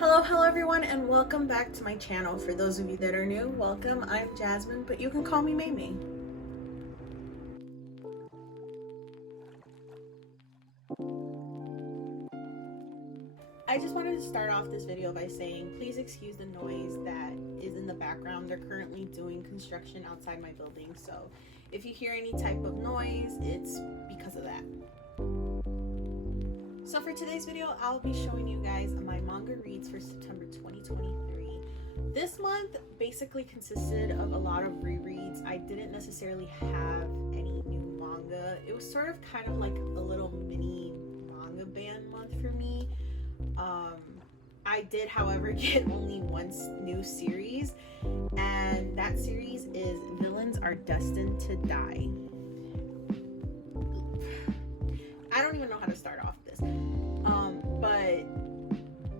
Hello everyone, and welcome back to my channel. For those of you that are new, welcome. I'm Jasmine, but you can call me Mamie. I just wanted to start off this video by saying please excuse the noise that is in the background. They're currently doing construction outside my building, so if you hear any type of noise, it's because of that. So for today's video, I'll be showing you guys my manga reads for September 2023. This month basically consisted of a lot of rereads. I didn't necessarily have any new manga. It was sort of kind of like a little mini manga ban month for me. I did, however, get only one new series, and that series is Villains Are Destined to Die. I don't even know how to start off this, but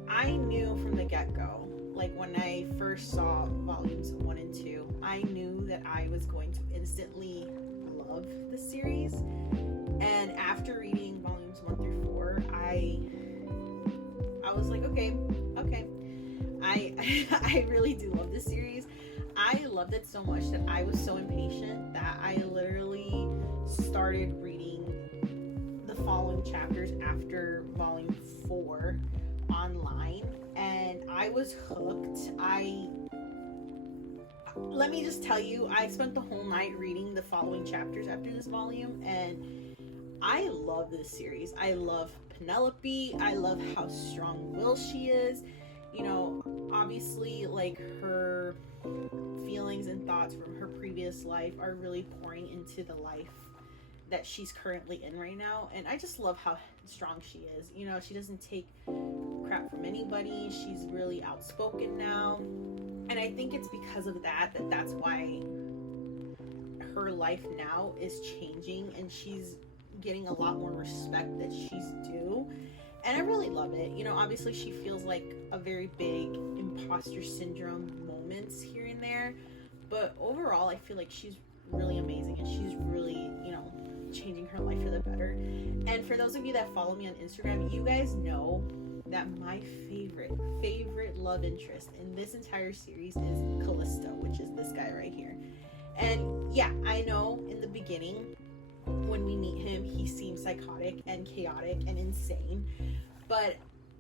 I knew from the get-go, like when I first saw volumes 1 and 2, I knew that I was going to instantly love the series. And after reading volumes 1 through 4, I was like, okay, I really do love this series. I loved it so much that I was so impatient that I literally started reading the following chapters after volume 4 online, and I was hooked. Let me just tell you, I spent the whole night reading the following chapters after this volume, and I love this series. I love Penelope. I love how strong-willed she is. You know, obviously, like, her feelings and thoughts from her previous life are really pouring into the life that she's currently in right now, and I just love how strong she is. You know, she doesn't take crap from anybody. She's really outspoken now, and I think it's because of that's why her life now is changing, and she's getting a lot more respect that she's due, and I really love it. You know, obviously she feels like a very big imposter syndrome moments here and there, but overall I feel like she's really amazing, and she's really, you know, changing her life for the better. And for those of you that follow me on Instagram, you guys know that my favorite love interest in this entire series is Callisto, which is this guy right here. And yeah, I know in the beginning when we meet him, he seems psychotic and chaotic and insane, but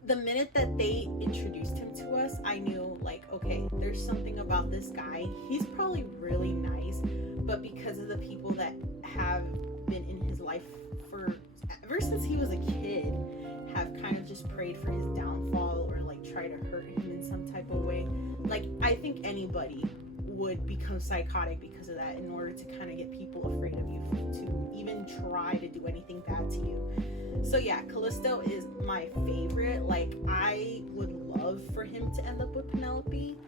the minute that they introduced him to us, I knew, like, okay, there's something about this guy. He's probably really nice, but because of the people that have been in his life for ever since he was a kid, have kind of just prayed for his downfall or like try to hurt him in some type of way. Like, I think anybody would become psychotic because of that, in order to kind of get people afraid of you, to even try to do anything bad to you. So yeah, Callisto is my favorite. Like, I would love for him to end up with Penelope.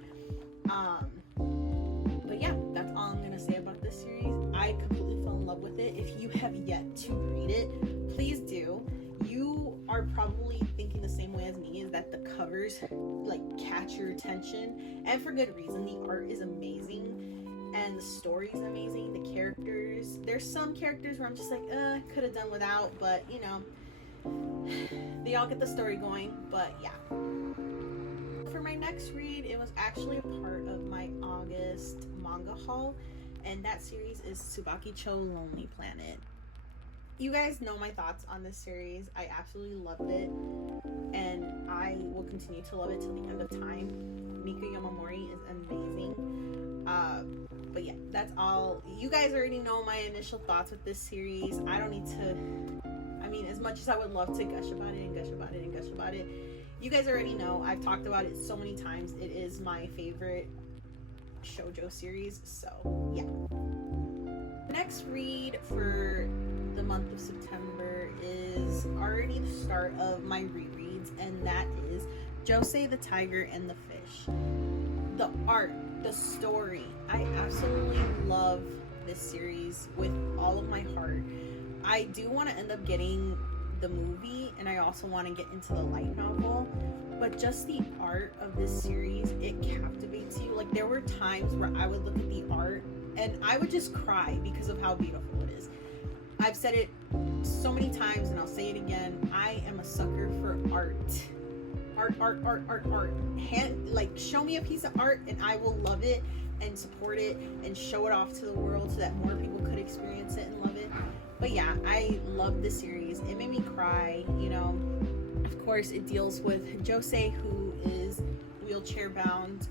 But yeah, that's all I'm gonna say about this series. I completely fell in love with it. If you have yet to read it, please do. You are probably thinking the same way as me, is that the covers like catch your attention, and for good reason. The art is amazing, and the story is amazing. The characters, there's some characters where I'm just like, could have done without, but you know, they all get the story going. But yeah, for my next read, it was actually a part of my August manga haul, and that series is Tsubaki-chou Lonely Planet. You guys know my thoughts on this series. I absolutely loved it, and I will continue to love it till the end of time. Mika Yamamori is amazing. But yeah, that's all. You guys already know my initial thoughts with this series. I don't need to, I mean, as much as I would love to gush about it and gush about it and gush about it, you guys already know. I've talked about it so many times. It is my favorite shoujo series, so yeah. Next read for the month of September is already the start of my rereads, and that is Josei the Tiger and the Fish. The art, the story, I absolutely love this series with all of my heart. I do want to end up getting the movie, and I also want to get into the light novel, but just the art of this series, it captivates you. Like, there were times where I would look at the art and I would just cry because of how beautiful it is. I've said it so many times, and I'll say it again, I am a sucker for art. art. Like, show me a piece of art and I will love it and support it and show it off to the world so that more people could experience it and love it. But yeah, I love this series. It made me cry, you know. Of course, it deals with Jose, who is wheelchair bound,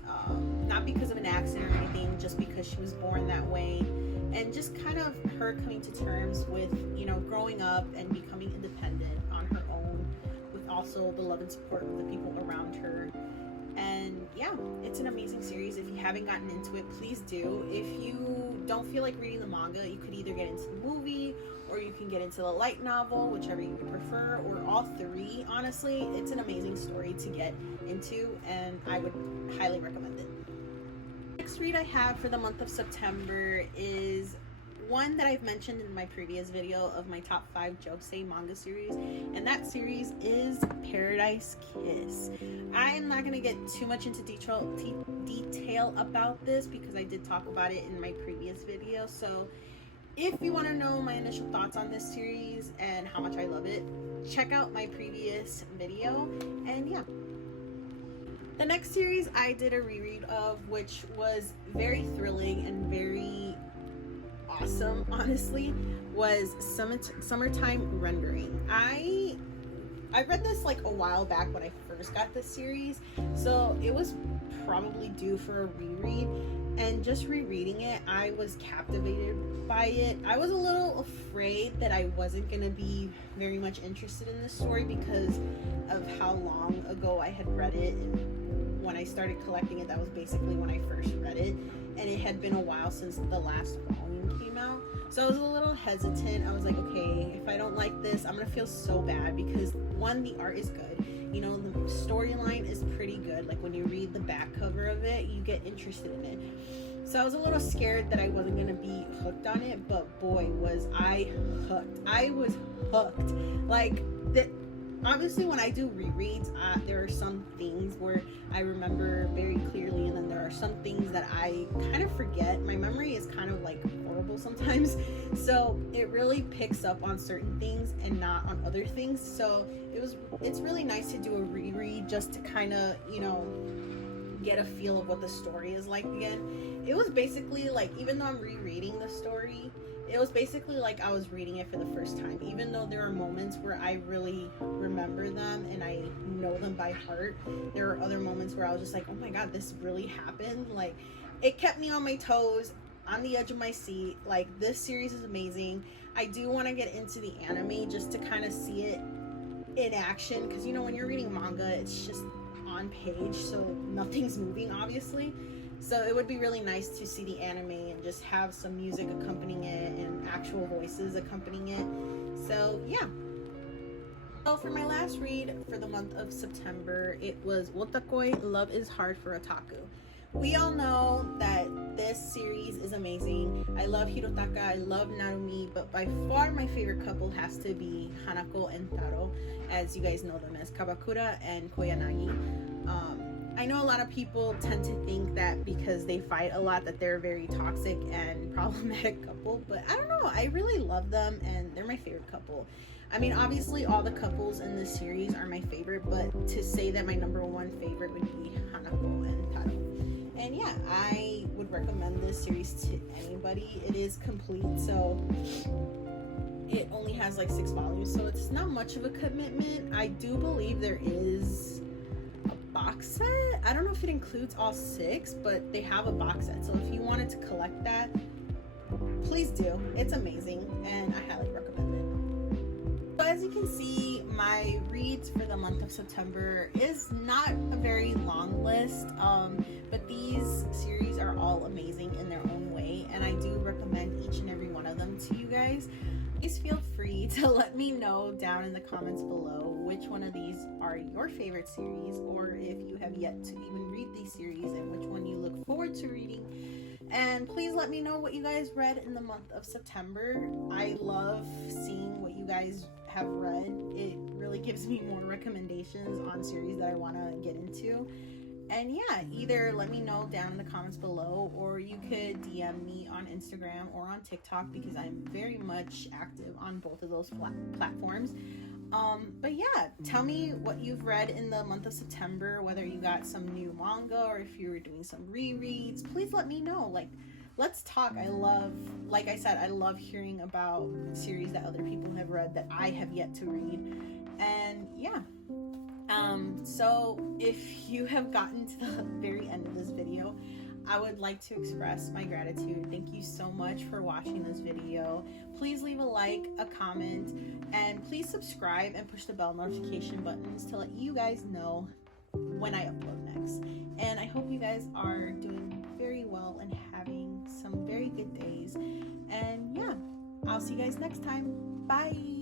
not because of an accident or anything, just because she was born that way. And just kind of her coming to terms with, you know, growing up and becoming independent on her own, with also the love and support of the people around her. And yeah, it's an amazing series. If you haven't gotten into it, please do. If you don't feel like reading the manga, you could either get into the movie or you can get into the light novel, whichever you prefer, or all three. Honestly, it's an amazing story to get into and I would highly recommend it. Next read I have for the month of September is one that I've mentioned in my previous video of my top 5 Josei manga series, and that series is Paradise Kiss. I am not going to get too much into detail about this because I did talk about it in my previous video. So if you want to know my initial thoughts on this series and how much I love it, check out my previous video. And yeah, the next series I did a reread of, which was very thrilling and very awesome, honestly, was Summertime Rendering. I read this like a while back when I first got this series, so it was probably due for a reread, and just rereading it, I was captivated by it. I was a little afraid that I wasn't going to be very much interested in this story because of how long ago I had read it, and when I started collecting it, that was basically when I first read it, and it had been a while since the last volume came out. So I was a little hesitant. I was like, okay, if I don't like this, I'm gonna feel so bad because one, the art is good. You know, the storyline is pretty good. Like when you read the back cover of it, you get interested in it. So I was a little scared that I wasn't gonna be hooked on it, but boy, was I hooked. I was hooked. Like that. Obviously, when I do rereads, there are some things where I remember very clearly, and then there are some things that I kind of forget. My memory is kind of like horrible sometimes, so it really picks up on certain things and not on other things. So it's really nice to do a reread just to kind of, you know, get a feel of what the story is like again. It was basically like, even though I'm rereading the story, it was basically like I was reading it for the first time, even though there are moments where I really remember them and I know them by heart. There are other moments where I was just like, oh my god, this really happened. Like, it kept me on my toes, on the edge of my seat. Like, this series is amazing. I do want to get into the anime just to kind of see it in action, because you know, when you're reading manga, it's just on page, so nothing's moving, obviously. So it would be really nice to see the anime and just have some music accompanying it and actual voices accompanying it. So yeah. So for my last read for the month of September, it was Wotakoi, Love is Hard for Otaku. We all know that this series is amazing. I love Hirotaka, I love Narumi, but by far my favorite couple has to be Hanako and Taro, as you guys know them as Kabakura and Koyanagi. I know a lot of people tend to think that because they fight a lot that they're a very toxic and problematic couple, but I don't know, I really love them and they're my favorite couple. I mean, obviously all the couples in this series are my favorite, but to say that my number one favorite would be Hanako and Taro. And yeah, I would recommend this series to anybody. It is complete, so it only has like 6 volumes, so it's not much of a commitment. I do believe there is box set. I don't know if it includes all 6, but they have a box set, so if you wanted to collect that, please do. It's amazing and I highly recommend it. So as you can see, my reads for the month of September is not a very long list, but these series are all amazing in their own way, and I do recommend each and every one of them to you guys. Please feel free to let me know down in the comments below which one of these are your favorite series, or if you have yet to even read these series and which one you look forward to reading. And please let me know what you guys read in the month of September. I love seeing what you guys have read. It really gives me more recommendations on series that I want to get into. And yeah, either let me know down in the comments below, or you could DM me on Instagram or on TikTok, because I'm very much active on both of those platforms. But yeah, tell me what you've read in the month of September, whether you got some new manga or if you were doing some rereads. Please let me know. Like, let's talk. Like I said, I love hearing about series that other people have read that I have yet to read. And yeah. So if you have gotten to the very end of this video, I would like to express my gratitude. Thank you so much for watching this video. Please leave a like, a comment, and please subscribe and push the bell notification buttons to let you guys know when I upload next. And I hope you guys are doing very well and having some very good days. And yeah, I'll see you guys next time. Bye!